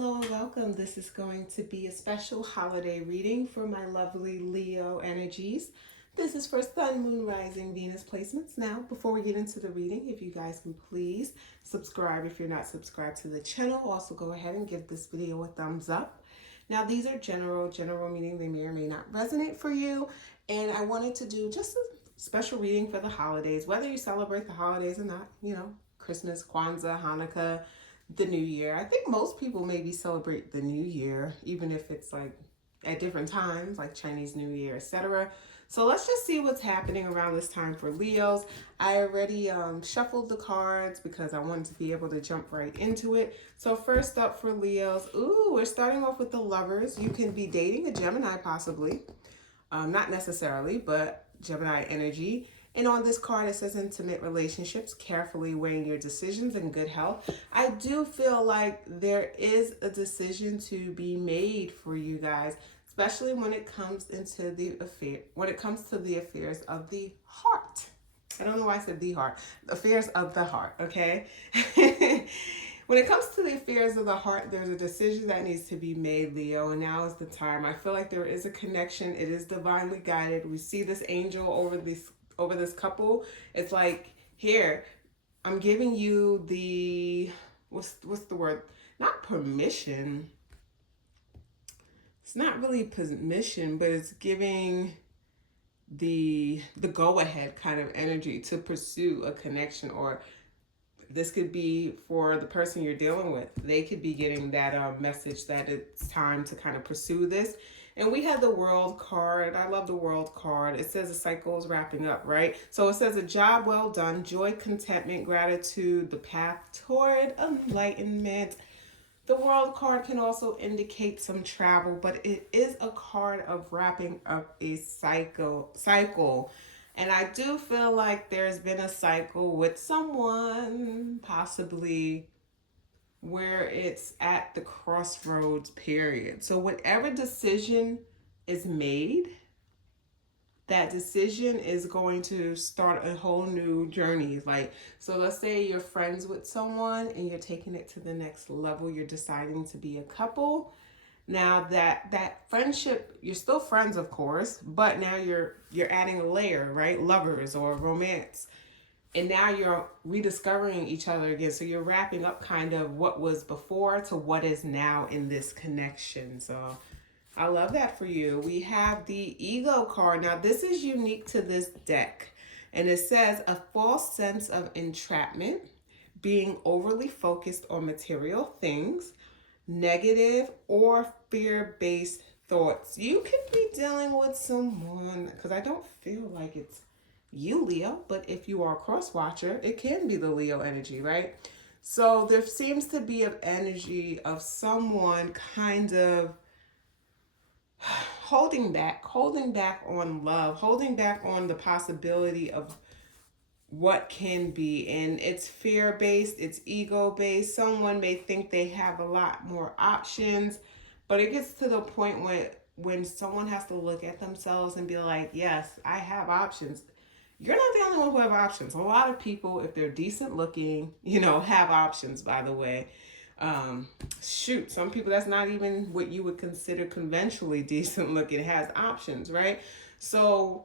hello, and welcome. This is going to be a special holiday reading for my lovely Leo energies. This is for Sun, Moon, Rising, Venus placements. Now, before we get into the reading, if you guys can please subscribe if you're not subscribed to the channel. Also, go ahead and give this video a thumbs up. Now, these are general meaning they may or may not resonate for you. And I wanted to do just a special reading for the holidays, whether you celebrate the holidays or not, Christmas, Kwanzaa, Hanukkah, the new year. I think most people maybe celebrate the new year, even if it's like at different times, like Chinese New Year, etc. So let's just see what's happening around this time for Leos. I already shuffled the cards because I wanted to be able to jump right into it. So first up for Leos, we're starting off with the Lovers. You can be dating a Gemini possibly. Not necessarily, but Gemini energy. And on this card, it says intimate relationships, carefully weighing your decisions and good health. I do feel like there is a decision to be made for you guys, especially when it comes into the affairs of the heart. I don't know why I said the heart. Affairs of the heart, okay? When it comes to the affairs of the heart, there's a decision that needs to be made, Leo, and now is the time. I feel like there is a connection. It is divinely guided. We see this angel over this couple. It's like, here, I'm giving you the what's the word? Not permission. It's not really permission, but it's giving the go ahead kind of energy to pursue a connection, or this could be for the person you're dealing with. They could be getting that message that it's time to kind of pursue this. And we had the World card. I love the World card. It says the cycle is wrapping up, right? So it says a job well done, joy, contentment, gratitude, the path toward enlightenment. The World card can also indicate some travel, but it is a card of wrapping up a cycle. And I do feel like there's been a cycle with someone, possibly, where it's at the crossroads period. So whatever decision is made, that decision is going to start a whole new journey. Like, so let's say you're friends with someone and you're taking it to the next level. You're deciding to be a couple. Now that friendship, you're still friends, of course, but now you're adding a layer, right? Lovers or romance. And now you're rediscovering each other again. So you're wrapping up kind of what was before to what is now in this connection. So I love that for you. We have the Ego card. Now this is unique to this deck. And it says a false sense of entrapment, being overly focused on material things, negative or fear-based thoughts. You could be dealing with someone, because I don't feel like it's you, Leo, but if you are a cross watcher, it can be the Leo energy, right? So there seems to be an energy of someone kind of holding back on love, holding back on the possibility of what can be. And it's fear-based, it's ego-based. Someone may think they have a lot more options, but it gets to the point when someone has to look at themselves and be like, yes, I have options. You're not the only one who have options. A lot of people, if they're decent looking, have options, by the way. Some people that's not even what you would consider conventionally decent looking has options, right? So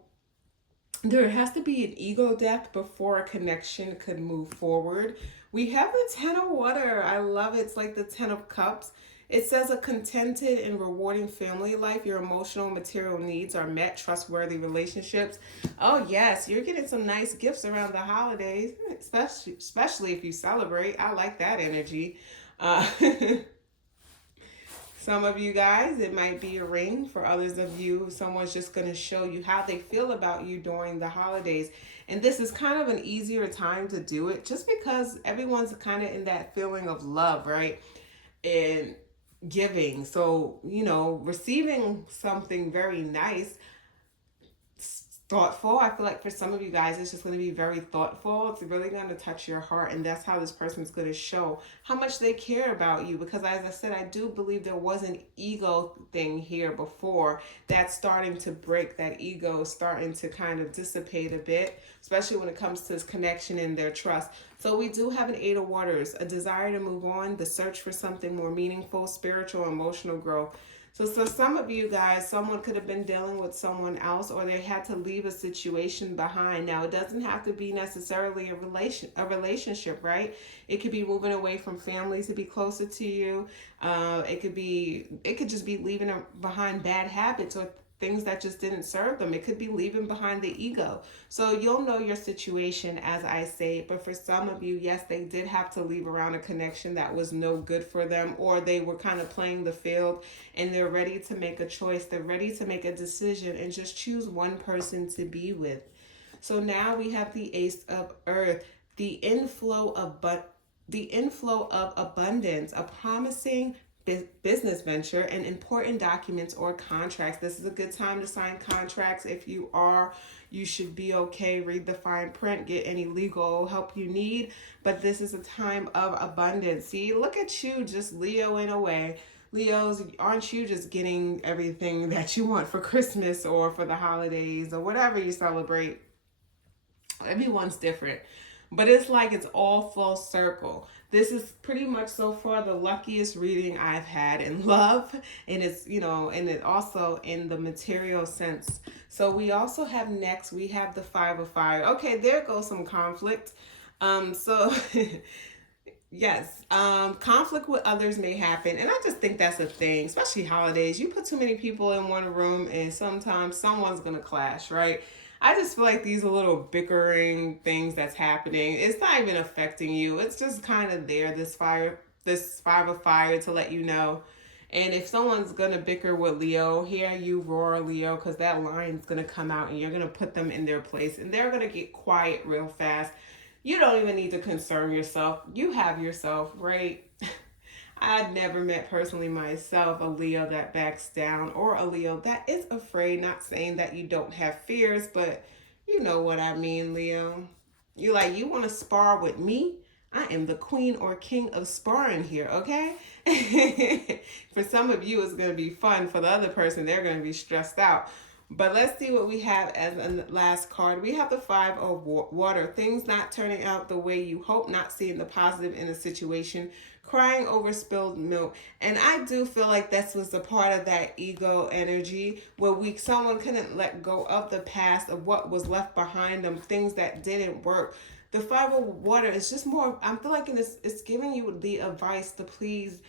there has to be an ego death before a connection could move forward. We have the 10 of water. I love it. It's like the 10 of cups. It says a contented and rewarding family life. Your emotional and material needs are met. Trustworthy relationships. Oh yes, you're getting some nice gifts around the holidays, especially if you celebrate. I like that energy. Some of you guys, it might be a ring. For others of you, someone's just going to show you how they feel about you during the holidays. And this is kind of an easier time to do it just because everyone's kind of in that feeling of love, right? And giving. So, receiving something very nice thoughtful. I feel like for some of you guys, it's just going to be very thoughtful. It's really going to touch your heart, and that's how this person's going to show how much they care about you. Because as I said, I do believe there was an ego thing here before that's starting to break. That ego is starting to kind of dissipate a bit, especially when it comes to this connection and their trust. So we do have an Eight of Waters, a desire to move on, the search for something more meaningful, spiritual, emotional growth. So some of you guys, someone could have been dealing with someone else, or they had to leave a situation behind. Now, it doesn't have to be necessarily a relationship, right? It could be moving away from family to be closer to you. It could just be leaving behind bad habits or things that just didn't serve them. It could be leaving behind the ego. So you'll know your situation as I say, but for some of you, yes, they did have to leave around a connection that was no good for them, or they were kind of playing the field and they're ready to make a choice. They're ready to make a decision and just choose one person to be with. So now we have the Ace of Earth, the inflow of abundance, a promising business venture, and important documents or contracts. This is a good time to sign contracts. If you are, you should be okay. Read the fine print, get any legal help you need. But this is a time of abundance. See, look at you, just Leoing away. Leos, aren't you just getting everything that you want for Christmas or for the holidays or whatever you celebrate? Everyone's different, but it's like it's all full circle. This is pretty much so far the luckiest reading I've had in love, and it's, and it also in the material sense. So we also have next, we have the Five of Fire. Okay, there goes some conflict. So yes, conflict with others may happen, and I just think that's a thing, especially holidays. You put too many people in one room, and sometimes someone's gonna clash, right? I just feel like these are little bickering things that's happening. It's not even affecting you. It's just kind of there, this Five of Fire, to let you know. And if someone's gonna bicker with Leo, hear you roar, Leo, because that line's gonna come out and you're gonna put them in their place, and they're gonna get quiet real fast. You don't even need to concern yourself. You have yourself, right? I've never met personally myself a Leo that backs down, or a Leo that is afraid. Not saying that you don't have fears, but you know what I mean, Leo. You want to spar with me? I am the queen or king of sparring here, okay? For some of you, it's going to be fun. For the other person, they're going to be stressed out. But let's see what we have as a last card. We have the Five of Water. Things not turning out the way you hope, not seeing the positive in a situation, crying over spilled milk. And I do feel like this was a part of that ego energy where someone couldn't let go of the past, of what was left behind them, things that didn't work. The Five of Water is just more, I feel like it's giving you the advice to please,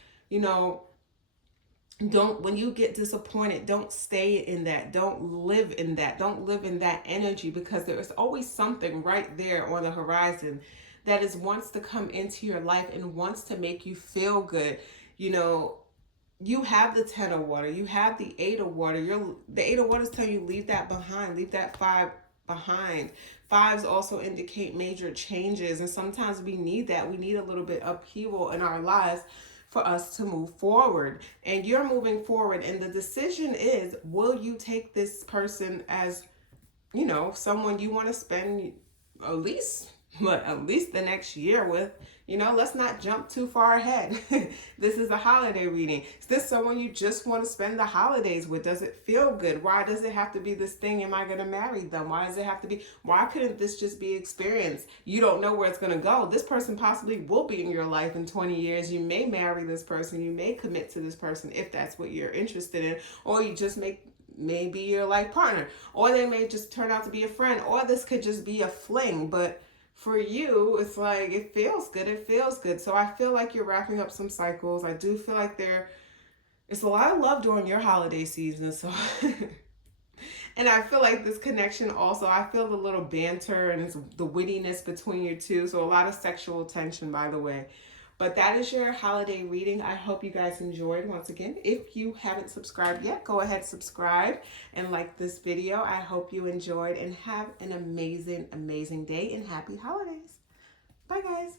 don't, when you get disappointed, don't stay in that. Don't live in that. Don't live in that energy, because there is always something right there on the horizon that wants to come into your life and wants to make you feel good. You have the Ten of Water, you have the Eight of Water. The Eight of Waters tell you leave that behind, leave that Five behind. Fives also indicate major changes, and sometimes we need that. We need a little bit of upheaval in our lives for us to move forward. And you're moving forward, and the decision is, will you take this person as, someone you want to spend at least the next year with? Let's not jump too far ahead. This is a holiday reading. Is this someone you just want to spend the holidays with? Does it feel good? Why does it have to be this thing? Am I going to marry them? Why couldn't this just be experience? You don't know where it's going to go. This person possibly will be in your life in 20 years. You may marry this person. You may commit to this person if that's what you're interested in, or you just may be your life partner, or they may just turn out to be a friend, or this could just be a fling. But for you, it's like, it feels good. So I feel like you're wrapping up some cycles. I do feel like it's a lot of love during your holiday season. So and I feel like this connection also, I feel the little banter and the wittiness between you two. So a lot of sexual tension, by the way. But that is your holiday reading. I hope you guys enjoyed. Once again, if you haven't subscribed yet, go ahead, subscribe and like this video. I hope you enjoyed, and have an amazing, amazing day, and happy holidays. Bye, guys.